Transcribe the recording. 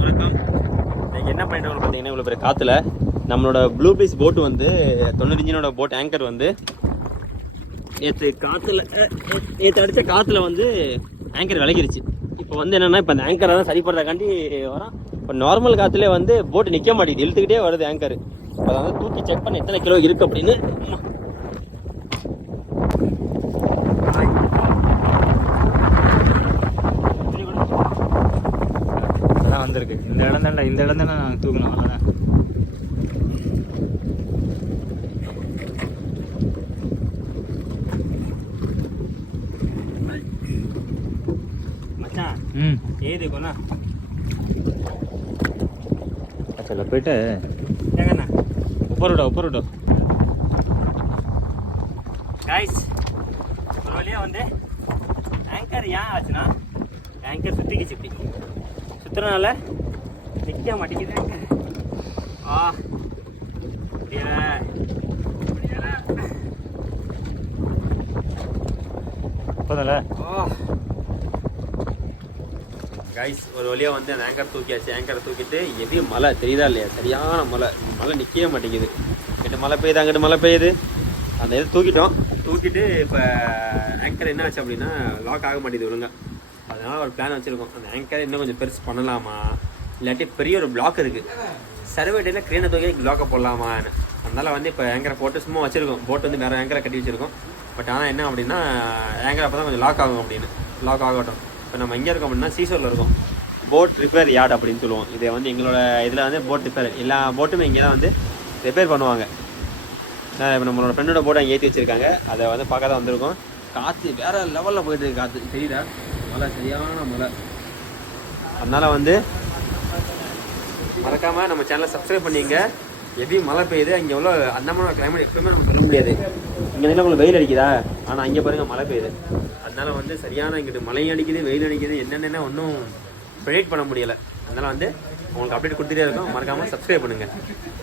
வணக்கம். நீங்கள் என்ன பண்ணிட்டு பார்த்தீங்கன்னா இவ்வளோ பெரிய காற்றுல நம்மளோட ப்ளூ பீஸ் போட்டு வந்து 90 இன்ஜினோட போட் ஆங்கர் வந்து நேற்று அடித்த காற்றுல வந்து ஆங்கர் விலகிருச்சு. இப்போ வந்து என்னென்னா இப்போ அந்த ஆங்கரை தான் சரி பண்ணுறதுக்காண்டி வரோம். இப்போ நார்மல் காற்றுலேயே வந்து போட்டு நிற்க மாட்டேங்குது, இழுத்துக்கிட்டே வருது ஆங்கர். இப்போ அதை வந்து தூக்கி செக் பண்ண எத்தனை கிலோ இருக்குது அப்படின்னு. வந்திருக்கு இந்த இடம் தானே நாங்கள் தூக்கணும். அவ்வளோதான். மச்சான் ஏது போனா சொல்ல போயிட்டு ஏங்கண்ணா உப்பருடோ கைஸ். ஒரு வழியாக வந்து ஆங்கர் ஏன் ஆச்சுன்னா ஆங்கர் சுற்றிக்கிச்சு. இப்படி சுற்றுறதுனால நிற்க மாட்டேங்குது ஆங்கர். போதல கைஸ் ஒரு வழியாக வந்து அந்த ஆங்கர் தூக்கியாச்சு. ஆங்கரை தூக்கிட்டு எது மழை தெரியுதா இல்லையா, சரியான மழை நிற்கவே மாட்டேங்குது. இங்கிட்ட மழை பெய்யுது, அங்கிட்ட மழை பெய்யுது. அந்த இதை தூக்கிட்டு இப்போ ஆங்கர் என்ன ஆச்சு அப்படின்னா லாக் ஆக மாட்டேங்குது ஒழுங்கா. அதனால் ஒரு பிளான் வச்சுருக்கோம். அந்த ஆங்கரை இன்னும் கொஞ்சம் பெருசு பண்ணலாமா, இல்லாட்டி பெரிய ஒரு பிளாக் இருக்குது சர்வேட்டையில் க்ரீனை தூக்கி பிளாக்கை போடலாமான்னு. அதனால் வந்து இப்போ ஆங்கரை போட்டு சும்மா வச்சுருக்கோம். போட்டு வந்து வேறு ஆங்கரை கட்டி வச்சுருக்கோம். பட் ஆனால் என்ன அப்படின்னா ஆங்கர் அப்போ தான் கொஞ்சம் லாக் ஆகும் அப்படின்னு. லாக் ஆகட்டும். இப்போ நம்ம எங்கே இருக்கோம் அப்படின்னா சீசோரில் இருக்கோம். போட் ரிப்பேர் யார்டு அப்படின்னு சொல்லுவோம். இதை வந்து எங்களோட இதில் வந்து போட் ரிப்பேர் எல்லா போட்டுமே இங்கே தான் வந்து ரிப்பேர் பண்ணுவாங்க. இப்போ நம்மளோட ஃப்ரெண்டோட போட்டை அங்கே ஏற்றி வச்சுருக்காங்க. அதை வந்து பார்க்க தான் வந்திருக்கோம். காற்று வேறு லெவலில் போயிட்டு இருக்கு. காற்று தெரியுதா, மழை சரியான மழை. அதனால் வந்து மறக்காமல் நம்ம சேனலை சப்ஸ்கிரைப் பண்ணிங்க. எப்படி மழை பெய்யுது அங்கே எவ்வளோ அந்தமான கிளைமேட் எப்பவுமே நம்ம சொல்ல முடியாது. இங்கே வந்து உங்களுக்கு வெயில் அடிக்குதா, ஆனால் அங்கே பாருங்கள் மழை பெய்யுது. அதனால் வந்து சரியான இங்கிட்டு மழையும் அடிக்குது, வெயில் அடிக்குது, என்னென்ன ஒன்றும் ப்ரெடிக்ட் பண்ண முடியலை. அதனால் வந்து உங்களுக்கு அப்டேட் கொடுத்துட்டே இருக்கோம். மறக்காமல் சப்ஸ்கிரைப் பண்ணுங்கள்.